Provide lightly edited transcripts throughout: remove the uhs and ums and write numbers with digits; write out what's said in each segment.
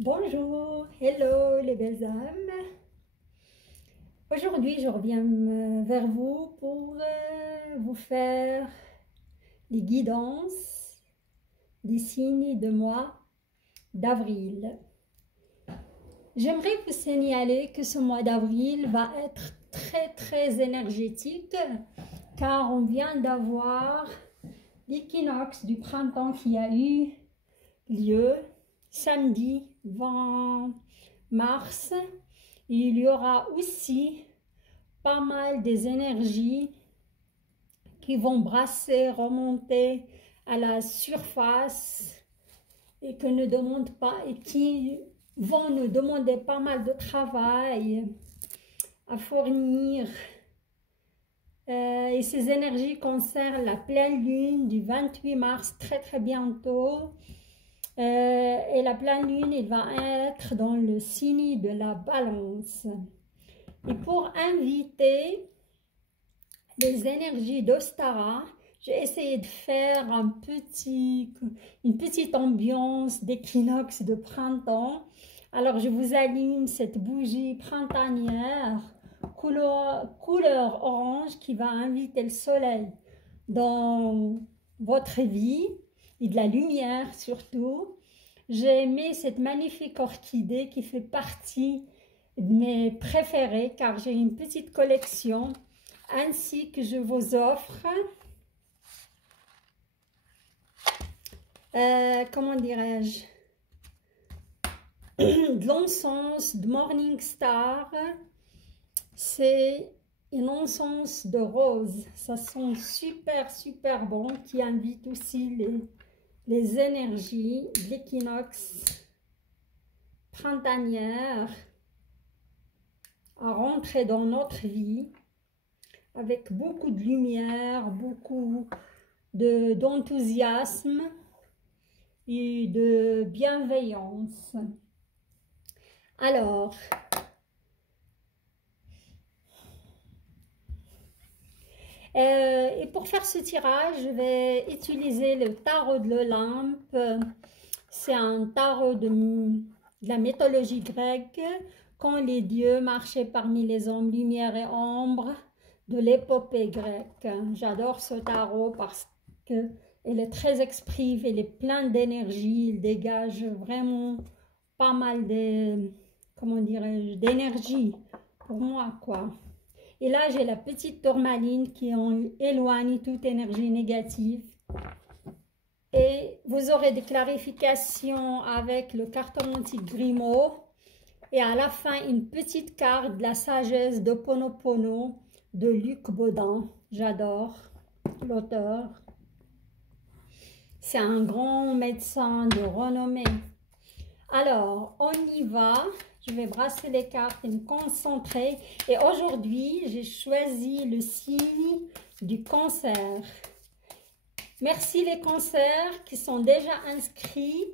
Bonjour, hello les belles âmes. Aujourd'hui, je reviens vers vous pour vous faire les guidances des signes de mois d'avril. J'aimerais vous signaler que ce mois d'avril va être très énergétique car on vient d'avoir l'équinoxe du printemps qui a eu lieu samedi 20 mars. Il y aura aussi pas mal des énergies qui vont brasser, remonter à la surface et que ne demandent pas et qui vont nous demander pas mal de travail à fournir. Et ces énergies concernent la pleine lune du 28 mars très bientôt. Et la pleine lune, il va être dans le signe de la balance. Et pour inviter les énergies d'Ostara, j'ai essayé de faire une petite ambiance d'équinoxe de printemps. Alors je vous allume cette bougie printanière couleur orange qui va inviter le soleil dans votre vie et de la lumière surtout. J'ai aimé cette magnifique orchidée qui fait partie de mes préférées car j'ai une petite collection ainsi que je vous offre comment dirais-je de l'encens de Morning Star. C'est un encens de rose, ça sent super bon, qui invite aussi les énergies de l'équinoxe printanière à rentrer dans notre vie avec beaucoup de lumière, beaucoup d'enthousiasme et de bienveillance. Alors, et pour faire ce tirage, je vais utiliser le tarot de l'Olympe. C'est un tarot de la mythologie grecque, quand les dieux marchaient parmi les hommes, lumière et ombre de l'épopée grecque. J'adore ce tarot parce qu'il est très expressif, il est plein d'énergie, il dégage vraiment pas mal de, comment dirais-je, d'énergie pour moi, quoi. Et là, j'ai la petite tourmaline qui éloigne toute énergie négative. Et vous aurez des clarifications avec le cartomantique Grimaud. Et à la fin, une petite carte de la sagesse de Ponopono de Luc Baudin. J'adore l'auteur. C'est un grand médecin de renommée. Alors, on y va. Je vais brasser les cartes et me concentrer. Et aujourd'hui, j'ai choisi le signe du Cancer. Merci les cancers qui sont déjà inscrits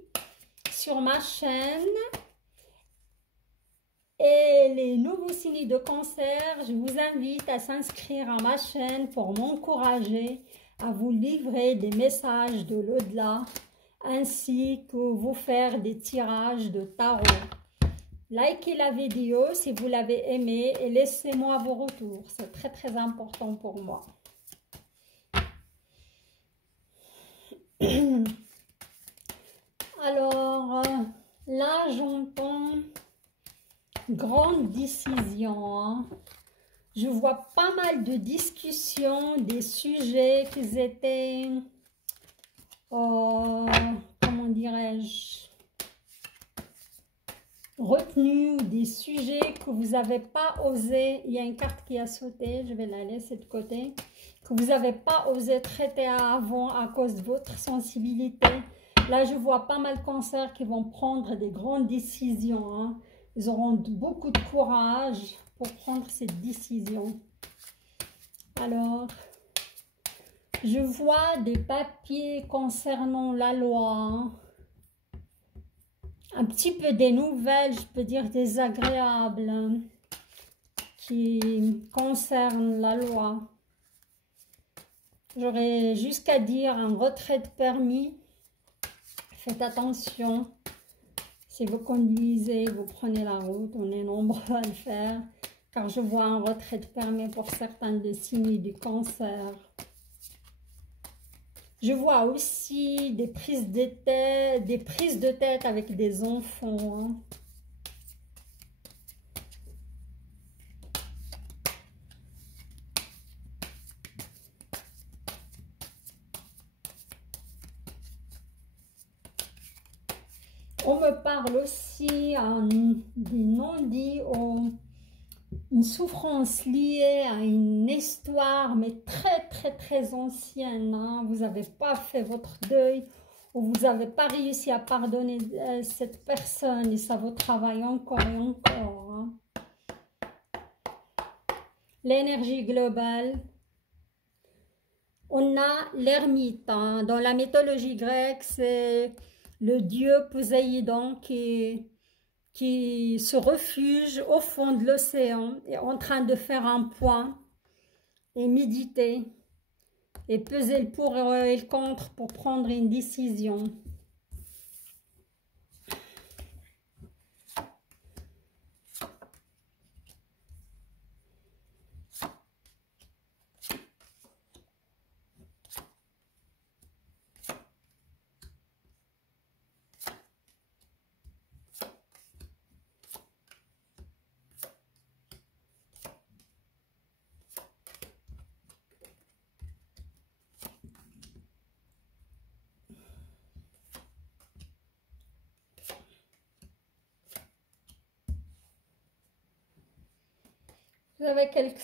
sur ma chaîne. Et les nouveaux signes de Cancer, je vous invite à s'inscrire à ma chaîne pour m'encourager à vous livrer des messages de l'au-delà, ainsi que vous faire des tirages de tarot. Likez la vidéo si vous l'avez aimée et laissez-moi vos retours. C'est très important pour moi. Alors, là, j'entends grande décision. Hein. Je vois pas mal de discussions, des sujets qui étaient, comment dirais-je, retenus, des sujets que vous n'avez pas osé. Il y a une carte qui a sauté, je vais la laisser de côté. Que vous n'avez pas osé traiter avant à cause de votre sensibilité. Là, je vois pas mal de cancers qui vont prendre des grandes décisions. Hein. Ils auront beaucoup de courage pour prendre cette décision. Alors, je vois des papiers concernant la loi. Hein. Un petit peu des nouvelles, je peux dire désagréables, hein, qui concernent la loi. J'aurais jusqu'à dire un retrait de permis. Faites attention. Si vous conduisez, vous prenez la route, on est nombreux à le faire, car je vois un retrait de permis pour certains des signes du cancer. Je vois aussi des prises de tête avec des enfants. Hein. On me parle aussi des non-dits, une souffrance liée à une histoire, mais très ancienne. Hein. Vous n'avez pas fait votre deuil, ou vous n'avez pas réussi à pardonner cette personne, et ça vous travaille encore et encore. Hein. L'énergie globale. On a l'ermite. Hein. Dans la mythologie grecque, c'est le dieu Poséidon qui se refuge au fond de l'océan, est en train de faire un point et méditer et peser le pour et le contre pour prendre une décision. Vous avez quelques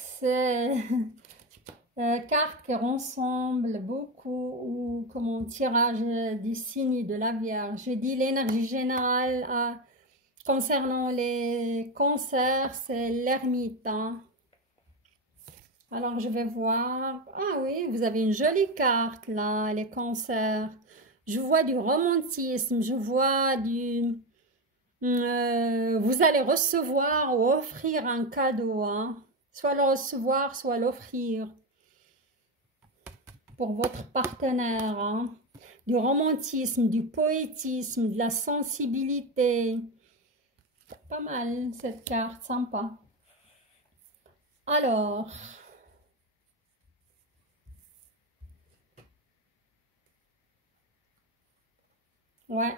cartes qui ressemblent beaucoup ou comme un tirage des signes de la Vierge. J'ai dit l'énergie générale concernant les cancers, c'est l'ermite. Hein. Alors je vais voir. Ah oui, vous avez une jolie carte là, les cancers. Je vois du romantisme, je vois du... vous allez recevoir ou offrir un cadeau. Hein. Soit le recevoir, soit l'offrir pour votre partenaire. Hein. Du romantisme, du poétisme, de la sensibilité. Pas mal cette carte, sympa. Alors, ouais.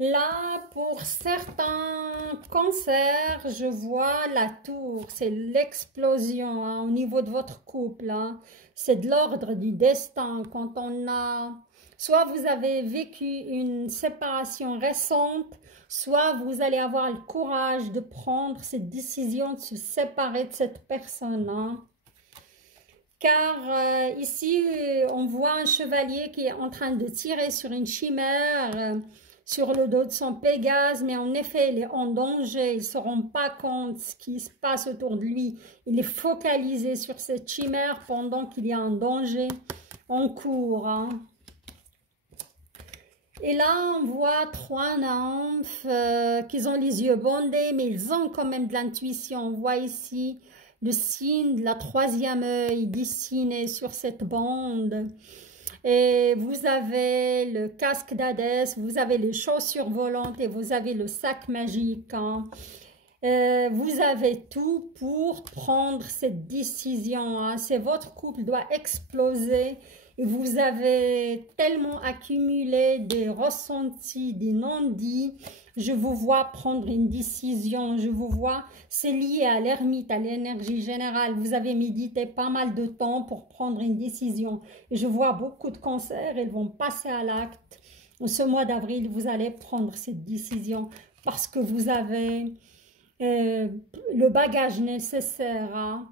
Là, pour certains cancers, je vois la tour, c'est l'explosion hein, au niveau de votre couple. Hein. C'est de l'ordre du destin. Quand on a, soit vous avez vécu une séparation récente, soit vous allez avoir le courage de prendre cette décision de se séparer de cette personne. Hein. Car ici, on voit un chevalier qui est en train de tirer sur une chimère, sur le dos de son Pégase, mais en effet, il est en danger, il ne se rend pas compte de ce qui se passe autour de lui. Il est focalisé sur cette chimère pendant qu'il y a un danger en cours. Hein. Et là, on voit trois nymphes qui ont les yeux bandés, mais ils ont quand même de l'intuition. On voit ici le signe de la troisième œil dessiné sur cette bande. Et vous avez le casque d'Hadès, vous avez les chaussures volantes et vous avez le sac magique. Hein. Vous avez tout pour prendre cette décision. Hein. C'est votre couple doit exploser. Et vous avez tellement accumulé des ressentis, des non-dits. Je vous vois prendre une décision. Je vous vois, c'est lié à l'ermite, à l'énergie générale. Vous avez médité pas mal de temps pour prendre une décision. Et je vois beaucoup de cancers, ils vont passer à l'acte. Ce mois d'avril, vous allez prendre cette décision parce que vous avez le bagage nécessaire. Hein.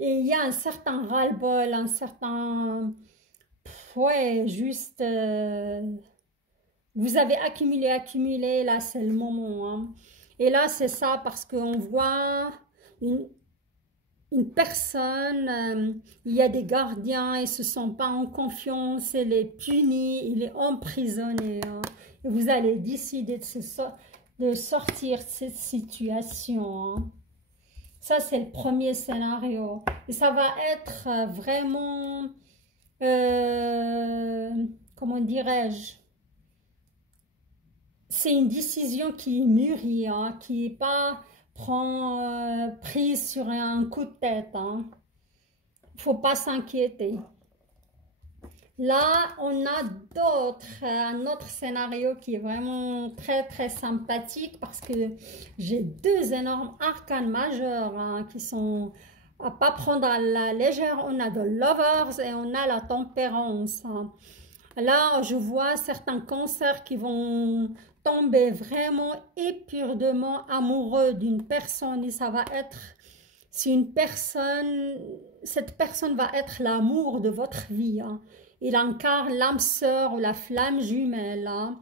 Et il y a un certain ras-le-bol, un certain... Ouais, juste... vous avez accumulé, là c'est le moment. Hein. Et là c'est ça parce qu'on voit une personne, il y a des gardiens, ils ne se sentent pas en confiance, il est puni, il est emprisonné. Hein. Et vous allez décider de sortir de cette situation. Hein. Ça, c'est le premier scénario. Et ça va être vraiment, comment dirais-je, c'est une décision qui est mûrie, hein, qui n'est pas prise sur un coup de tête. Hein. Il ne faut pas s'inquiéter. Là, on a un autre scénario qui est vraiment très très sympathique parce que j'ai deux énormes arcanes majeurs hein, qui sont à pas prendre à la légère. On a de Lovers et on a la tempérance. Hein. Là, je vois certains cancers qui vont tomber vraiment éperdument amoureux d'une personne et ça va être, si une personne, cette personne va être l'amour de votre vie. Hein. Il incarne l'âme sœur ou la flamme jumelle. Hein.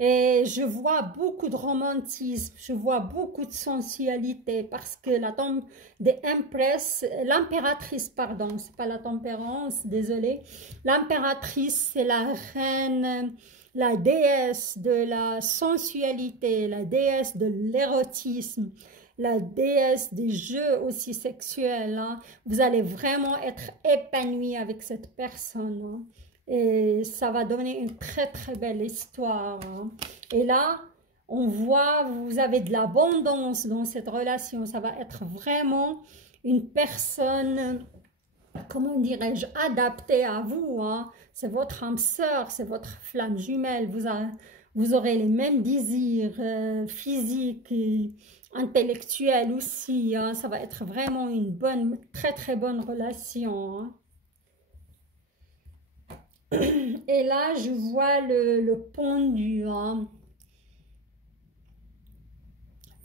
Et je vois beaucoup de romantisme, je vois beaucoup de sensualité parce que la tombe des Empress, l'impératrice, pardon, c'est pas la tempérance, désolée. L'impératrice, c'est la reine, la déesse de la sensualité, la déesse de l'érotisme, la déesse des jeux aussi sexuels. Hein. Vous allez vraiment être épanoui avec cette personne. Hein. Et ça va donner une très très belle histoire. Hein. Et là, on voit, vous avez de l'abondance dans cette relation. Ça va être vraiment une personne, comment dirais-je, adaptée à vous. Hein. C'est votre âme sœur, c'est votre flamme jumelle. Vous aurez les mêmes désirs physiques et intellectuels aussi. Hein. Ça va être vraiment une bonne, très très bonne relation. Hein. Et là, je vois le pendu. Hein.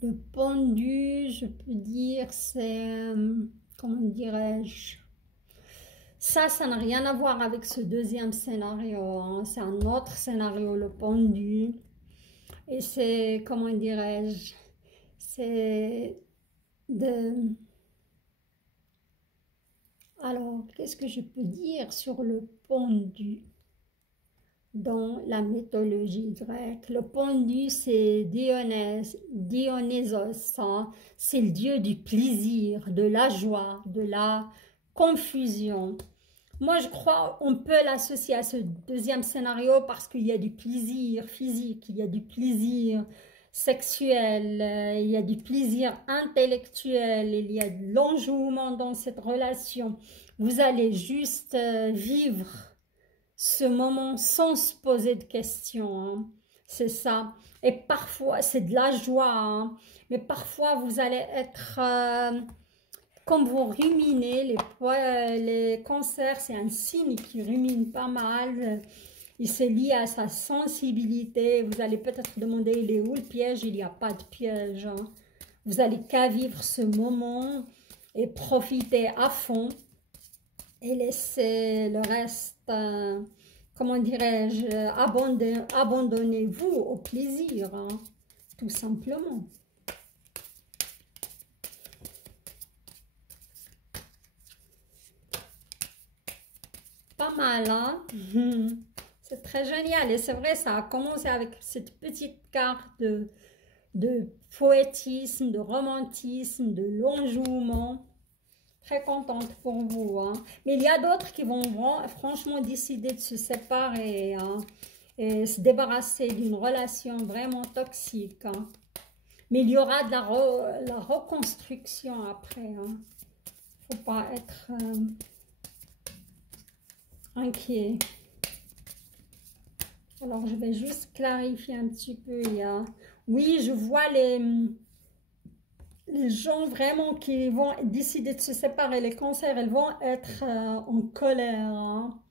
Le pendu, je peux dire, c'est, comment dirais-je, ça n'a rien à voir avec ce deuxième scénario. Hein. C'est un autre scénario, le pendu. Et c'est, comment dirais-je, c'est de... Alors, qu'est-ce que je peux dire sur le pendu dans la mythologie grecque? Le pendu, c'est Dionysos, hein? C'est le dieu du plaisir, de la joie, de la confusion. Moi, je crois on peut l'associer à ce deuxième scénario parce qu'il y a du plaisir physique, il y a du plaisir sexuel, il y a du plaisir intellectuel, il y a de l'enjouement dans cette relation. Vous allez juste vivre ce moment sans se poser de questions. Hein. C'est ça. Et parfois, c'est de la joie. Hein. Mais parfois, vous allez être... comme vous ruminez, les cancers, c'est un signe qui rumine pas mal. Il s'est lié à sa sensibilité. Vous allez peut-être demander, il est où le piège? Il n'y a pas de piège. Hein. Vous allez qu'à vivre ce moment et profiter à fond et laisser le reste, comment dirais-je, abandonnez-vous au plaisir, hein, tout simplement. Pas mal, hein? C'est très génial et c'est vrai, ça a commencé avec cette petite carte de poétisme, de romantisme, de l'enjouement. Très contente pour vous. Hein. Mais il y a d'autres qui vont franchement décider de se séparer hein, et se débarrasser d'une relation vraiment toxique. Hein. Mais il y aura de la reconstruction après. Il ne faut pas être inquiet. Alors, je vais juste clarifier un petit peu. Oui, je vois les gens vraiment qui vont décider de se séparer, les cancers, elles vont être en colère. Hein.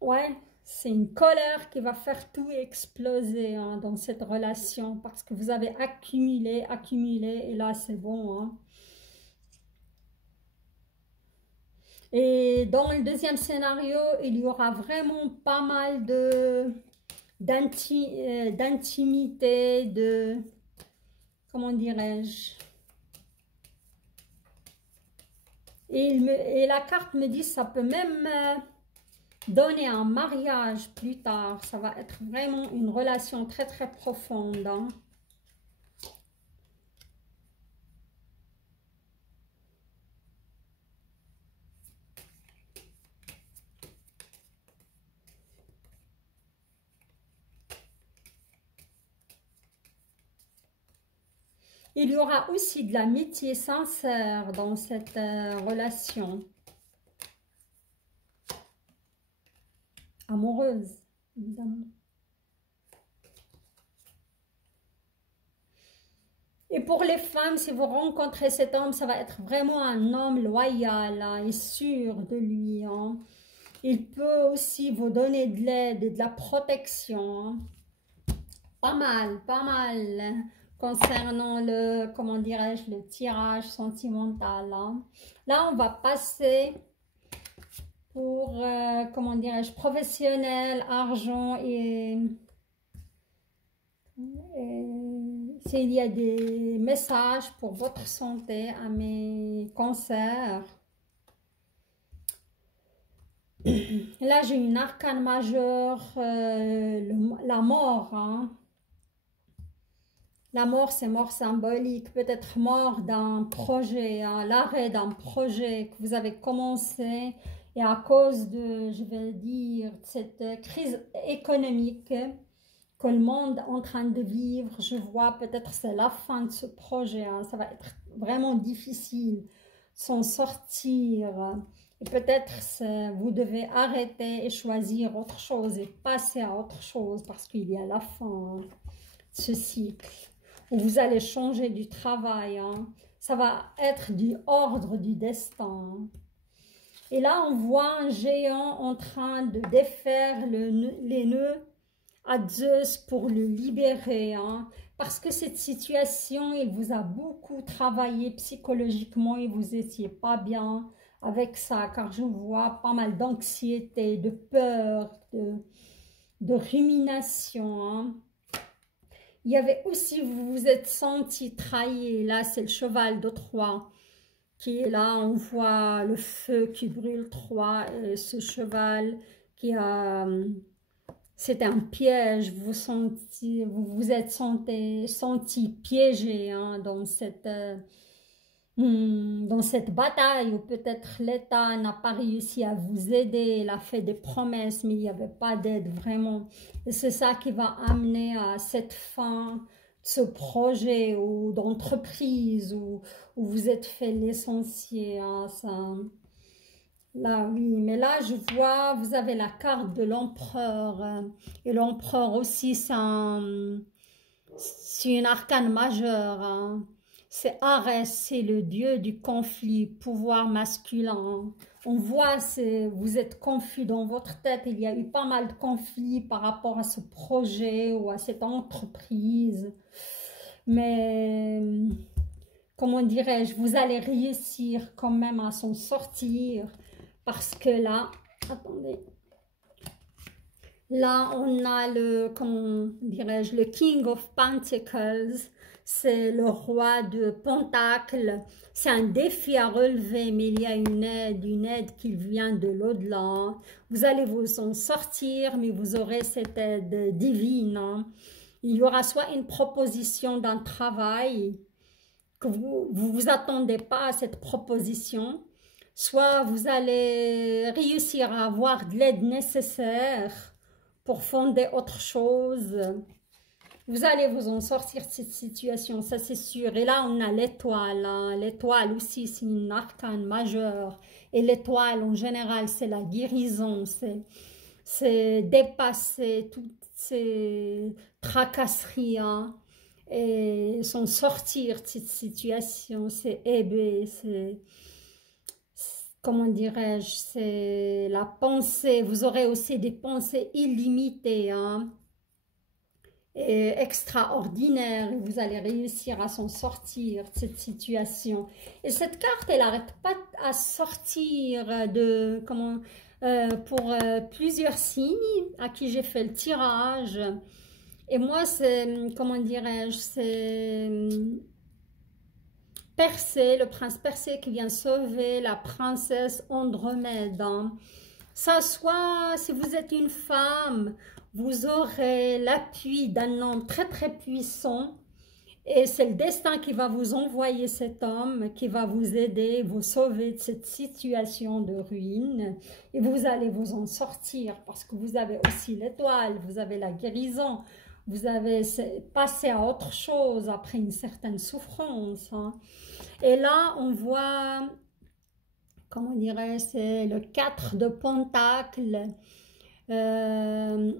Ouais, c'est une colère qui va faire tout exploser hein, dans cette relation parce que vous avez accumulé, et là c'est bon. Hein. Et dans le deuxième scénario, il y aura vraiment pas mal d'intimité, comment dirais-je, et la carte me dit que ça peut même donner un mariage plus tard. Ça va être vraiment une relation très très profonde. Hein. Il y aura aussi de l'amitié sincère dans cette relation amoureuse, évidemment. Et pour les femmes, si vous rencontrez cet homme, ça va être vraiment un homme loyal hein, et sûr de lui. Hein. Il peut aussi vous donner de l'aide et de la protection. Hein. Pas mal hein, concernant le, comment dirais-je, le tirage sentimental. Hein. Là, on va passer pour, comment dirais-je, professionnel, argent et s'il y a des messages pour votre santé à mes cancers. Là, j'ai une arcane majeure, la mort. Hein. La mort, c'est mort symbolique, peut-être mort d'un projet, hein, l'arrêt d'un projet que vous avez commencé et à cause de, je vais dire, cette crise économique que le monde est en train de vivre, je vois peut-être c'est la fin de ce projet, hein. Ça va être vraiment difficile s'en sortir et peut-être vous devez arrêter et choisir autre chose et passer à autre chose parce qu'il y a la fin de ce cycle où vous allez changer du travail, hein. Ça va être du ordre du destin. Et là on voit un géant en train de défaire les nœuds à Zeus pour le libérer, hein, parce que cette situation, il vous a beaucoup travaillé psychologiquement et vous n'étiez pas bien avec ça, car je vois pas mal d'anxiété, de peur, de rumination. Hein. Il y avait aussi, vous vous êtes senti trahi, là c'est le cheval de Troie qui est là, on voit le feu qui brûle Troie, et ce cheval qui a... C'est un piège, vous vous êtes senti piégé hein, dans cette bataille où peut-être l'État n'a pas réussi à vous aider, il a fait des promesses mais il n'y avait pas d'aide vraiment. Et c'est ça qui va amener à cette fin de ce projet ou d'entreprise où vous êtes fait licencier. Hein, ça. Là, oui, mais là, je vois, vous avez la carte de l'empereur. Et l'empereur aussi, c'est une arcane majeure. Hein. C'est Arès, c'est le dieu du conflit, pouvoir masculin. On voit, vous êtes confus dans votre tête. Il y a eu pas mal de conflits par rapport à ce projet ou à cette entreprise. Mais, comment dirais-je, vous allez réussir quand même à s'en sortir. Parce que là, attendez, là on a le, comment dirais-je, le King of Pentacles, c'est le roi de Pentacles, c'est un défi à relever, mais il y a une aide qui vient de l'au-delà. Vous allez vous en sortir, mais vous aurez cette aide divine. Hein. Il y aura soit une proposition d'un travail, que vous attendez pas à cette proposition, soit vous allez réussir à avoir de l'aide nécessaire pour fonder autre chose. Vous allez vous en sortir de cette situation, ça c'est sûr. Et là, on a l'étoile. Hein. L'étoile aussi, c'est une arcane majeure. Et l'étoile, en général, c'est la guérison. C'est dépasser toutes ces tracasseries. Hein, et s'en sortir de cette situation. C'est aider, c'est... Comment dirais-je, c'est la pensée, vous aurez aussi des pensées illimitées, hein, et extraordinaires, et vous allez réussir à s'en sortir de cette situation. Et cette carte, elle n'arrête pas à sortir de, pour plusieurs signes à qui j'ai fait le tirage. Et moi, c'est, comment dirais-je, c'est... Persée, le prince Persée qui vient sauver la princesse Andromède. Hein. Ça soit, si vous êtes une femme, vous aurez l'appui d'un homme très très puissant et c'est le destin qui va vous envoyer cet homme, qui va vous aider, vous sauver de cette situation de ruine et vous allez vous en sortir parce que vous avez aussi l'étoile, vous avez la guérison, Vous avez passé à autre chose après une certaine souffrance, hein. Et là, on voit, comment dirais, c'est le 4 de Pentacle. Euh,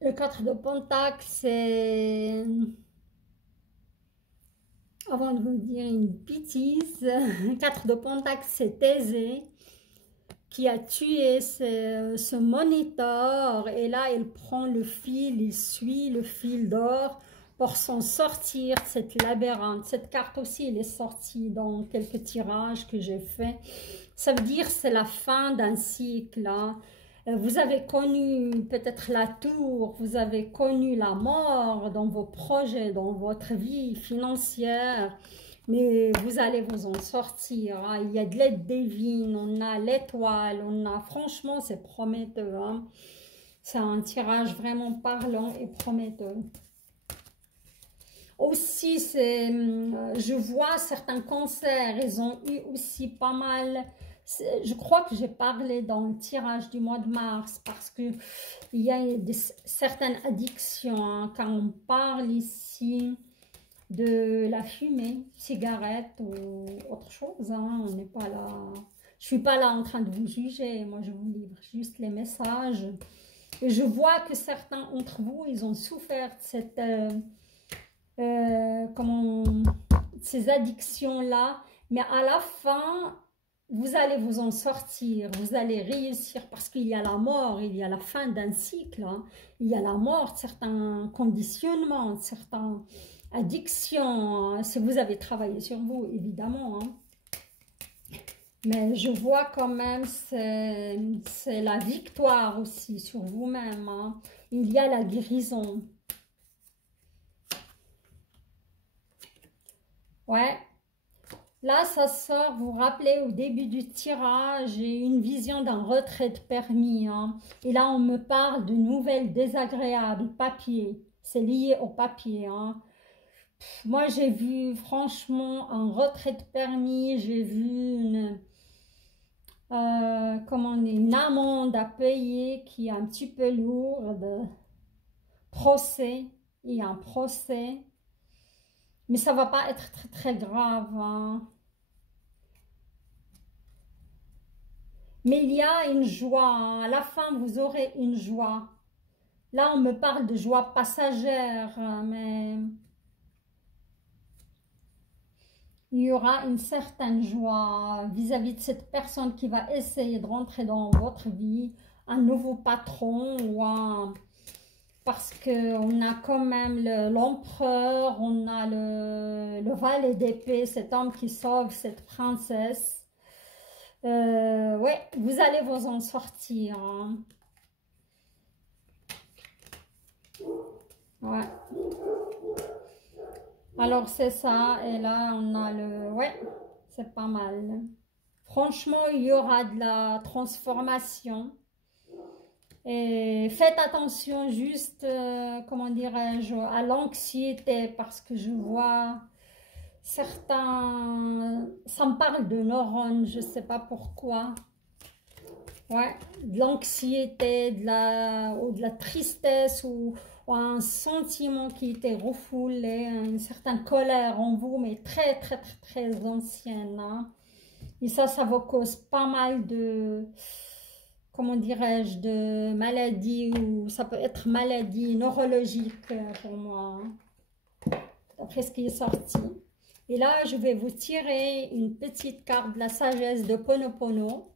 le 4 de Pentacle, c'est, avant de vous dire une bêtise, 4 de Pentacle, c'est Thésée qui a tué ce moniteur, et là il prend le fil, il suit le fil d'or pour s'en sortir de cette labyrinthe. Cette carte aussi, elle est sortie dans quelques tirages que j'ai fait. Ça veut dire c'est la fin d'un cycle, hein. Vous avez connu peut-être la tour, vous avez connu la mort dans vos projets, dans votre vie financière, mais vous allez vous en sortir, hein. Il y a de l'aide divine, on a l'étoile, on a, franchement, c'est prometteur, hein. C'est un tirage vraiment parlant et prometteur. Aussi, je vois certains cancers, ils ont eu aussi pas mal. Je crois que j'ai parlé dans le tirage du mois de mars, parce que il y a certaines addictions, hein, quand on parle ici de la fumée, cigarette ou autre chose, hein, on n'est pas là. Je suis pas là en train de vous juger, moi je vous livre juste les messages. Et je vois que certains d'entre vous, ils ont souffert de cette ces addictions-là, mais à la fin, vous allez vous en sortir, vous allez réussir, parce qu'il y a la mort, il y a la fin d'un cycle, hein. Il y a la mort de certains conditionnements, de certaines addictions, hein, si vous avez travaillé sur vous, évidemment, hein. Mais je vois quand même, c'est la victoire aussi sur vous-même, hein. Il y a la guérison. Ouais. Là, ça sort, vous vous rappelez, au début du tirage, j'ai une vision d'un retrait de permis, hein. Et là, on me parle de nouvelles désagréables, papier. C'est lié au papier, hein. Moi, j'ai vu, franchement, un retrait de permis. J'ai vu une amende à payer qui est un petit peu lourde. Procès, il y a un procès. Mais ça ne va pas être très, très grave, hein. Mais il y a une joie, hein. À la fin, vous aurez une joie. Là, on me parle de joie passagère, mais il y aura une certaine joie vis-à-vis de cette personne qui va essayer de rentrer dans votre vie, un nouveau patron ou un... Parce qu'on a quand même l'empereur, on a le valet d'épée, cet homme qui sauve cette princesse. Ouais, vous allez vous en sortir, hein. Ouais. Alors c'est ça, et là on a le... Ouais, c'est pas mal. Franchement, il y aura de la transformation. Et faites attention juste, comment dirais-je, à l'anxiété, parce que je vois certains... Ça me parle de neurones, je ne sais pas pourquoi. Ouais, de l'anxiété, ou de la tristesse, ou un sentiment qui était refoulé, une certaine colère en vous, mais très, très, très, très ancienne, hein. Et ça vous cause pas mal de, comment dirais-je, de maladies, ou ça peut être maladie neurologique pour moi, hein, d'après ce qui est sorti. Et là, je vais vous tirer une petite carte de la sagesse de Ponopono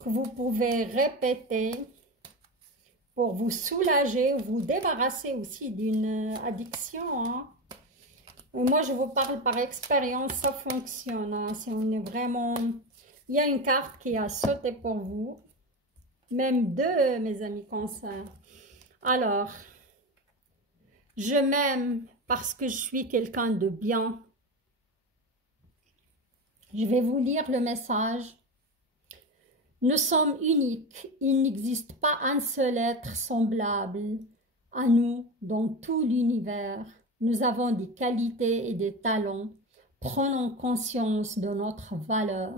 que vous pouvez répéter pour vous soulager, vous débarrasser aussi d'une addiction, hein. Et moi, je vous parle par expérience, ça fonctionne, hein. Si on est vraiment... Il y a une carte qui a sauté pour vous, même deux, mes amis cancer. Alors, je m'aime parce que je suis quelqu'un de bien. Je vais vous lire le message. Nous sommes uniques, il n'existe pas un seul être semblable à nous dans tout l'univers. Nous avons des qualités et des talents. Prenons conscience de notre valeur.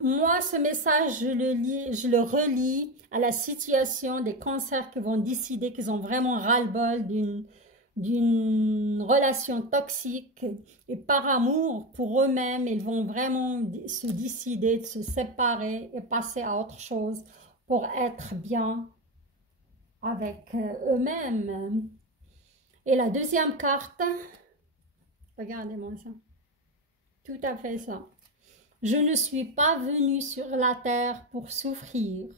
moi, ce message, je le relis à la situation des cancers qui vont décider qu'ils ont vraiment ras-le-bol d'une relation toxique et par amour pour eux-mêmes, ils vont vraiment se décider de se séparer et passer à autre chose pour être bien avec eux-mêmes. Et la deuxième carte, regardez-moi ça, tout à fait ça. Je ne suis pas venue sur la terre pour souffrir.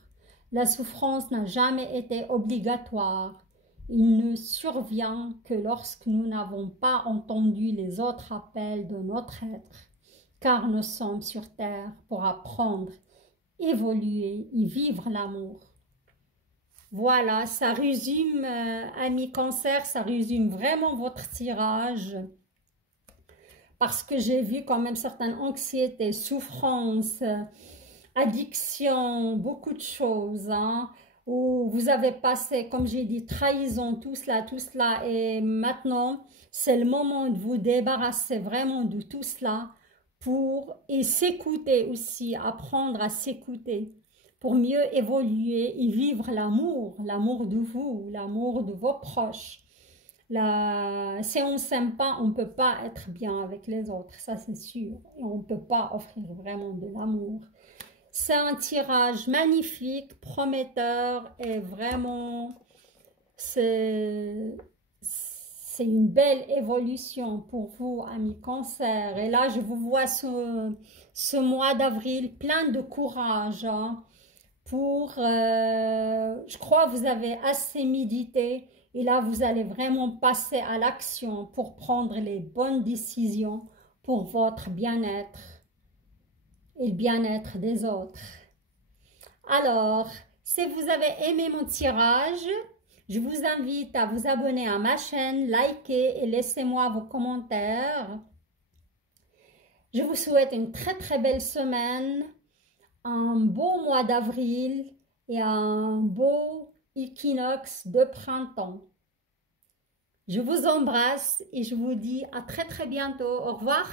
La souffrance n'a jamais été obligatoire. Il ne survient que lorsque nous n'avons pas entendu les autres appels de notre être, car nous sommes sur terre pour apprendre, évoluer et vivre l'amour. Voilà, ça résume, amis cancer, ça résume vraiment votre tirage. Parce que j'ai vu quand même certaines anxiétés, souffrances, addiction, beaucoup de choses, hein, où vous avez passé, comme j'ai dit, trahison, tout cela, et maintenant, c'est le moment de vous débarrasser vraiment de tout cela et s'écouter aussi, apprendre à s'écouter pour mieux évoluer et vivre l'amour de vous, l'amour de vos proches. Si on ne s'aime pas, on ne peut pas être bien avec les autres, ça c'est sûr. Et on ne peut pas offrir vraiment de l'amour. C'est un tirage magnifique, prometteur et vraiment, c'est une belle évolution pour vous, amis cancer. Et là, je vous vois ce mois d'avril plein de courage, hein, je crois que vous avez assez médité. Et là, vous allez vraiment passer à l'action pour prendre les bonnes décisions pour votre bien-être et le bien-être des autres. Alors, si vous avez aimé mon tirage, je vous invite à vous abonner à ma chaîne, liker et laissez-moi vos commentaires. Je vous souhaite une très très belle semaine, un beau mois d'avril et un beau équinoxe de printemps. Je vous embrasse et je vous dis à très très bientôt. Au revoir.